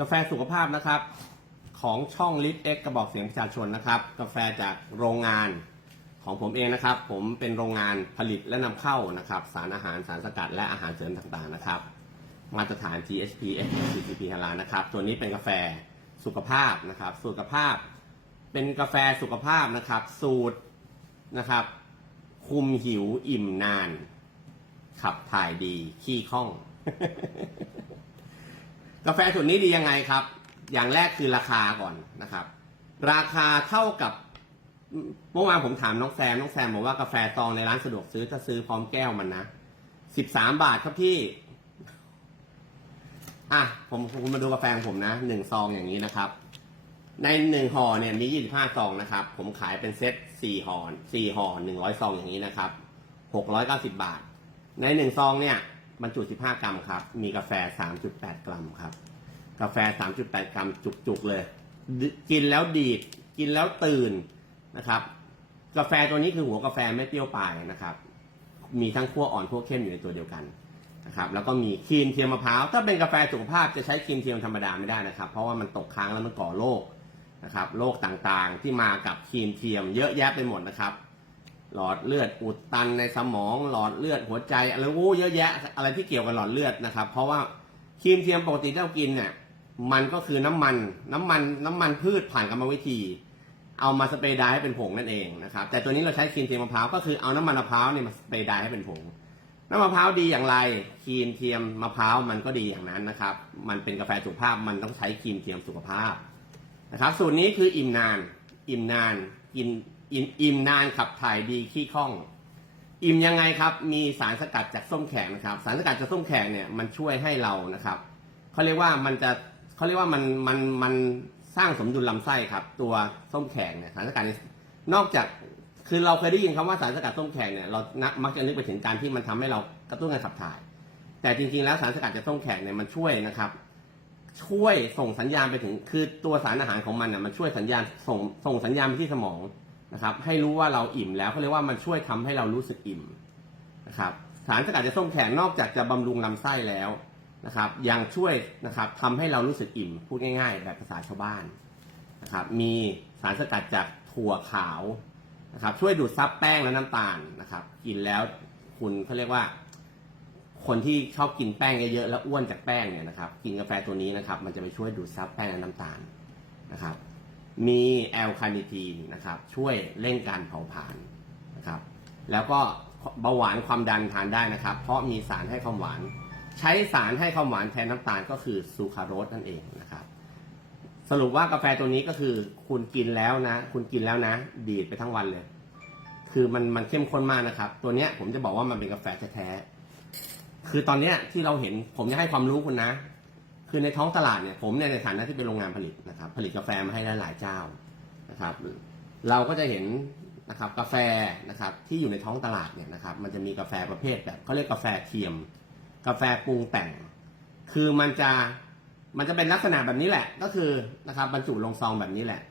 กาแฟสุขภาพนะครับ ของช่องลิฟเอ็กกระบอกเสียงประชาชนนะครับ กาแฟจากโรงงานของผมเองนะครับ ผมเป็นโรงงานผลิตและนำเข้านะครับ สารอาหารสารสกัดและอาหารเสริมต่างๆนะครับ มาตรฐาน GSP FCCP ฮาลานะครับ ตัวนี้เป็นกาแฟสุขภาพนะครับ สุขภาพ เป็นกาแฟสุขภาพนะครับ สูตรนะครับ คุมหิวอิ่มนาน ขับถ่ายดีขี้ข้อง กาแฟสูตรนี้ดียังไงครับ อย่างแรกคือราคาก่อนนะครับ ราคาเท่ากับเมื่อวานผมถามน้องแซม น้องแซมบอกว่ากาแฟซองในร้านสะดวกซื้อถ้าซื้อพร้อมแก้วมันนะสิบสามบาทครับพี่ อะ ผมคุณมาดูกาแฟของผมนะหนึ่งซองอย่างนี้นะครับ ในหนึ่งห่อเนี่ยมียี่สิบห้าซองนะครับ ผมขายเป็นเซตสี่ห่อสี่ห่อหนึ่งร้อยซองอย่างนี้นะครับหกร้อยเก้าสิบาท ในหนึ่งซองเนี่ย บรรจุสิบห้ากรัมครับ มีกาแฟสามจุดแปดกรัมครับ กาแฟสามจุดแปดกรัมจุกๆเลย กินแล้วดีด กินแล้วตื่นนะครับ กาแฟตัวนี้คือหัวกาแฟไม่เปรี้ยวปลายนะครับ มีทั้งขั้วอ่อนขั้วเข้มอยู่ในตัวเดียวกันนะครับ แล้วก็มีครีมเทียมมะพร้าว ถ้าเป็นกาแฟสุขภาพจะใช้ครีมเทียมธรรมดาไม่ได้นะครับ เพราะว่ามันตกค้างแล้วมันก่อโรคนะครับ โรคต่างๆที่มากับครีมเทียมเยอะแยะไปหมดนะครับ หลอดเลือดอุดตันในสมอง หลอดเลือดหัวใจอะไรโอ้เยอะแยะ อะไรที่เกี่ยวกับหลอดเลือดนะครับ เพราะว่าครีมเทียมปกติที่เรากินเนี่ยมันก็คือน้ำมันน้ำมันน้ำมันพืชผ่านกรรมวิธี เอามาสเปรย์ไดร์ให้เป็นผงนั่นเองนะครับแต่ตัวนี้เราใช้ครีมเทียมมะพร้าวก็คือเอาน้ำมันมะพร้าวเนี่ยมาสเปรย์ไดร์ให้เป็นผงน้ำมะพร้าวดีอย่างไรครีมเทียมมะพร้าวมันก็ดีอย่างนั้นนะครับ มันเป็นกาแฟสุขภาพมันต้องใช้ครีมเทียมสุขภาพนะครับ สูตรนี้คืออิ่มนาน อิ่มนานกิน อิ่มนานขับถ่ายดีขี้ข้อง อิ่มยังไงครับ มีสารสกัดจากส้มแขกนะครับ สารสกัดจากส้มแขกเนี่ยมันช่วยให้เรานะครับเขาเรียกว่ามันจะเขาเรียกว่ามันมันมันสร้างสมดุลลำไส้ครับ ตัวส้มแขกเนี่ยสารสกัดนอกจากคือเราเคยได้ยินคำว่าสารสกัดส้มแขกเนี่ยเรานักมักจะนึกไปถึงการที่มันทำให้เรากระตุ้นการขับถ่าย แต่จริงๆแล้วสารสกัดจากส้มแขกเนี่ยมันช่วยนะครับช่วยส่งสัญญาณไปถึง คือตัวสารอาหารของมันน่ะมันช่วยสัญญาณส่งส่งสัญญาณไปที่สมอง นะครับ ให้รู้ว่าเราอิ่มแล้วเขาเรียกว่ามันช่วยทำให้เรารู้สึกอิ่มนะครับ สารสกัดจากส้มแขกนอกจากจะบำรุงลำไส้แล้วนะครับยังช่วยนะครับทำให้เรารู้สึกอิ่มพูดง่าย ๆ แบบภาษาชาวบ้านนะครับ มีสารสกัดจากถั่วขาวนะครับ ช่วยดูดซับแป้งและน้ำตาลนะครับ กินแล้วคุณเขาเรียกว่า คนที่ชอบกินแป้งเยอะๆแล้วอ้วนจากแป้งเนี่ยนะครับ กินกาแฟตัวนี้นะครับ มันจะไปช่วยดูดซับแป้งและน้ำตาลนะครับ มีแอลคาเนทีนนะครับช่วยเร่งการเผาผลาญนะครับแล้วก็เบาหวานความดันทานได้นะครับ เพราะมีสารให้ความหวาน ใช้สารให้ความหวานแทนน้ำตาลก็คือซูคราโรสนั่นเองนะครับ สรุปว่ากาแฟตัวนี้ก็คือคุณกินแล้วนะ คุณกินแล้วนะ ดีดไปทั้งวันเลย คือมันมันเข้มข้นมากนะครับ ตัวเนี้ยผมจะบอกว่ามันเป็นกาแฟแท้ๆคือตอนเนี้ยที่เราเห็นผมจะให้ความรู้คุณนะ คือในท้องตลาดเนี่ยผมเนี่ยในฐานะที่เป็นโรงงานผลิตนะครับผลิตกาแฟมาให้หลายเจ้านะครับ เราก็จะเห็นนะครับกาแฟนะครับที่อยู่ในท้องตลาดเนี่ยนะครับมันจะมีกาแฟประเภทแบบเขาเรียกกาแฟเทียม กาแฟปรุงแต่ง คือมันจะมันจะเป็นลักษณะแบบนี้แหละ ก็คือนะครับบรรจุลงซองแบบนี้แหละ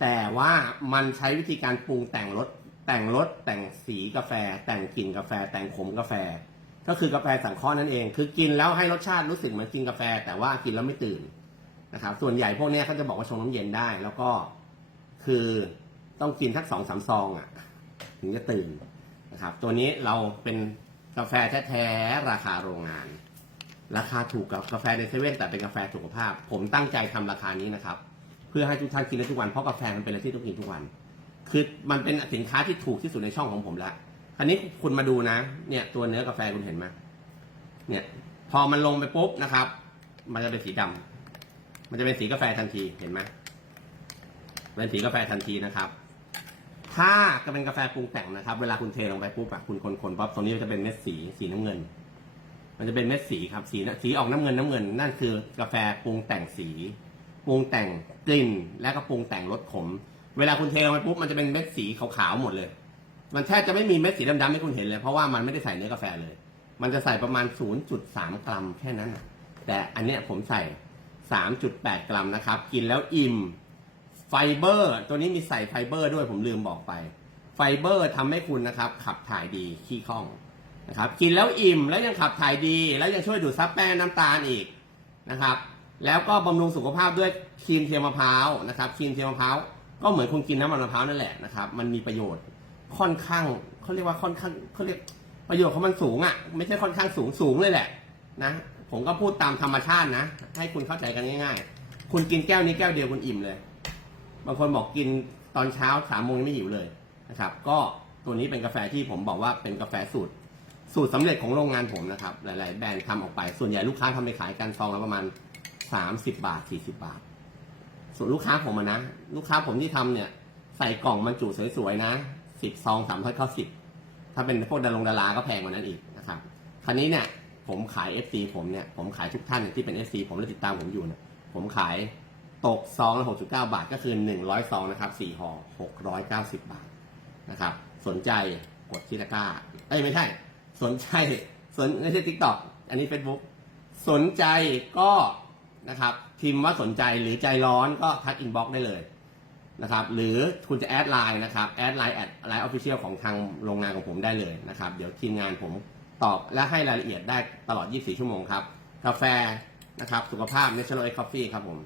แต่ว่ามันใช้วิธีการปรุงแต่งรสแต่งรสแต่งสีกาแฟ แต่งกลิ่นกาแฟ แต่งขมกาแฟ ก็คือกาแฟสังเคราะห์นั่นเอง คือกินแล้วให้รสชาติรู้สึกเหมือนกินกาแฟ แต่ว่ากินแล้วไม่ตื่นนะครับ ส่วนใหญ่พวกนี้เขาจะบอกว่าชงน้ำเย็นได้ แล้วก็คือต้องกินสักสองสามซองอะ ถึงจะตื่นนะครับ ตัวนี้เราเป็นกาแฟแท้ๆราคาโรงงาน ราคาถูกกับกาแฟในเซเว่นแต่เป็นกาแฟสุขภาพ ผมตั้งใจทำราคานี้นะครับ เพื่อให้ทุกท่านกินได้ทุกวันเพราะกาแฟมันเป็นอะไรที่ต้องกินทุกวัน คือมันเป็นสินค้าที่ถูกที่สุดในช่องของผมแล้ว คราวนี้คุณมาดูนะ เนี่ยตัวเนื้อกาแฟคุณเห็นไหมเนี่ย พอมันลงไปปุ๊บนะครับ มันจะเป็นสีดำมันจะเป็นสีกาแฟทันทีเห็นไหมเป็นสีกาแฟทันทีนะครับ ถ้าก็เป็นกาแฟปรุงแต่งนะครับ เวลาคุณเทลงไปปุ๊บอะคุณคนๆปั๊บตรงนี้มันจะเป็นเม็ดสีสีน้ำเงิน มันจะเป็นเม็ดสีครับสีสีออกน้ำเงินน้ำเงิน นั่นคือกาแฟปรุงแต่งสีปรุงแต่งกลิ่นและก็ปรุงแต่งรสขม เวลาคุณเทลงไปปุ๊บมันจะเป็นเม็ดสีขาวๆหมดเลย มันแทบจะไม่มีเม็ดสีดำๆให้คุณเห็นเลย เพราะว่ามันไม่ได้ใส่เนื้อกาแฟเลย มันจะใส่ประมาณ 0.3 กรัมแค่นั้นนะแต่อันเนี้ยผมใส่ 3.8 กรัมนะครับ กินแล้วอิ่ม ไฟเบอร์ ตัวนี้มีใส่ไฟเบอร์ด้วยผมลืมบอกไป ไฟเบอร์ทำให้คุณนะครับ ขับถ่ายดีขี้คล่องนะครับ กินแล้วอิ่มแล้วยังขับถ่ายดี แล้วยังช่วยดูดซับแป้งน้ำตาลอีกนะครับ แล้วก็บำรุงสุขภาพด้วยครีมเทียมมะพร้าวนะครับครีมเทียมมะพร้าวก็เหมือนคุณกินน้ำมันมะพร้าวนั่นแหละนะครับ มันมีประโยชน์ ค่อนข้างเขาเรียกว่าค่อนข้างเขาเรียกประโยชน์ของมันสูงอะ่ะ ไม่ใช่ค่อนข้างสูงสูงเลยแหละนะผมก็พูดตามธรรมชาตินะ ให้คุณเข้าใจกันง่าย ๆ คุณกินแก้วนี้แก้วเดียวคุณอิ่มเลย บางคนบอกกินตอนเช้าสามโมงยังไม่หิวเลยนะครับ ก็ตัวนี้เป็นกาแฟที่ผมบอกว่าเป็นกาแฟสูตร สูตรสำเร็จของโรงงานผมนะครับ หลาย ๆ แบรนด์ทำออกไป ส่วนใหญ่ลูกค้าทำไปขายกันซองละประมาณสามสิบบาทสี่สิบาท ส่วนลูกค้าผมนะ ลูกค้าผมที่ทำเนี่ย ใส่กล่องบรรจุสวย ๆ นะ สิบซองสามร้อยเก้าสิบถ้าเป็นพวกดารงดาราก็แพงกว่านั้นอีกนะครับคราวนี้เนี่ยผมขาย FC ผมเนี่ยผมขายทุกท่านที่เป็น FC ผมและติดตามผมอยู่เนี่ยผมขายตกซองละหกจุดเก้าบาทก็คือหนึ่งร้อยซองนะครับสี่ห่อหกร้อยเก้าสิบบาทนะครับสนใจกดที่ตะกร้าเอ้ยไม่ใช่ สนใจสนไม่ใช่ทิกตอกอันนี้ Facebook สนใจก็นะครับพิมพ์ว่าสนใจหรือใจร้อนก็ทักอินบ็อกได้เลย นะครับหรือคุณจะแอดไลน์นะครับแอดไลน์แอดไลน์ออฟฟิเชียลของทางโรงงานของผมได้เลยนะครับ เดี๋ยวทีมงานผมตอบและให้รายละเอียดได้ตลอด 24 ชั่วโมงครับ กาแฟนะครับ สุขภาพ National Coffee ครับผม